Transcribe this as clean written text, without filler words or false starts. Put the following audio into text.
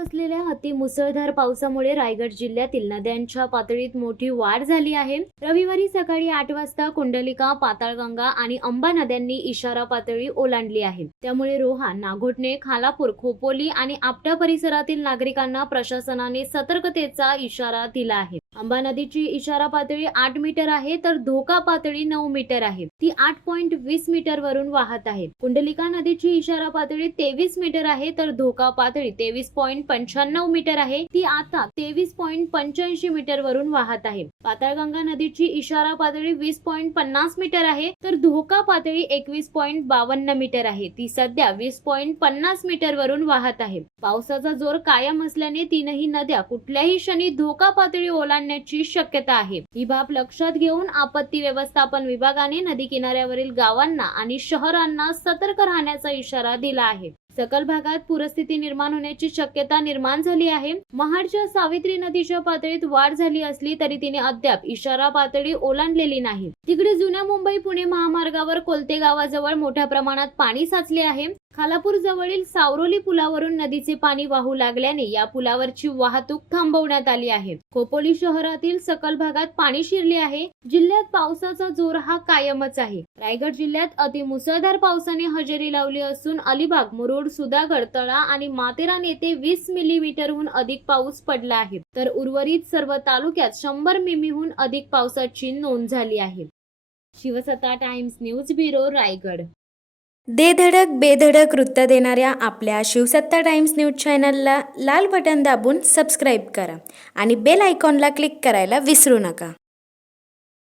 असलेल्या अतिमुसळधार पावसामुळे रायगड जिल्ह्यातील नद्यांच्या पातळीत मोठी वाढ झाली आहे। रविवारी सकाळी 8 वाजता कुंडलिका, पाताळगंगा आणि अंबा नद्यांनी इशारा पातळी ओलांडली आहे। त्यामुळे रोहा, नागोठणे, खालापूर, खोपोली आणि आपटा परिसरातील नागरिकांना प्रशासनाने सतर्कतेचा इशारा दिला आहे। अंबा नदीची इशारा पातळी 8 मीटर आहे, तर धोका पातळी 9 मीटर आहे। ती 8.20 मीटर वरून वाहत आहे। कुंडलिका नदीची इशारा पातळी 23 मीटर आहे, तर धोका पातळी 23.95 मीटर आहे। ती आता 23.85 मीटर वरून वाहत आहे। पाताळगंगा नदीची इशारा पातळी 20.50 मीटर आहे, तर धोका पातळी 21.52 मीटर आहे। ती सध्या 20.50 मीटर वरून वाहत आहे। पावसाचा जोर कायम असल्याने तीनही नद्या कुठल्याही क्षणी धोका पातळी ओलांडण्याची शक्यता आहे। ही बाब लक्षात घेऊन आपत्ती व्यवस्थापन विभागाने नदी किनाऱ्यावरील गावांना आणि शहरांना सतर्क राहण्याचा इशारा दिला आहे। सकल भागात पूरस्थिती निर्माण होण्याची शक्यता निर्माण झाली आहे। महाडच्या सावित्री नदीच्या पातळीत वाढ झाली असली तरी तिने अद्याप इशारा पातळी ओलांडलेली नाही। तिकडे जुन्या मुंबई पुणे महामार्गावर कोलते गावाजवळ मोठ्या प्रमाणात पाणी साचले आहे। खालापूर जवळील सावरोली पुलावरून नदीचे पाणी वाहू लागल्याने या पुलावरची वाहतूक थांबवण्यात आली आहे। खोपोली शहरातील सकल भागात पाणी शिरले आहे। जिल्ह्यात पावसाचा जोर हा कायमच आहे। रायगड जिल्ह्यात अतिमुसळधार पावसाने हजेरी लावली असून अलिबाग, मुरुड, सुधागड, तळा आणि माथेरान येथे 20 मिलीमीटरहून अधिक पाऊस पडला आहे, तर उर्वरित सर्व तालुक्यात 100 मिमीहून अधिक पावसाची नोंद झाली आहे। शिवसत्ता टाइम्स न्यूज ब्युरो, रायगड। दे धडक बेधडक वृत्त देणाऱ्या आपल्या शिवसत्ता टाइम्स न्यूज चॅनलला लाल बटन दाबून सबस्क्राईब करा आणि बेल आयकॉनला क्लिक करायला विसरू नका।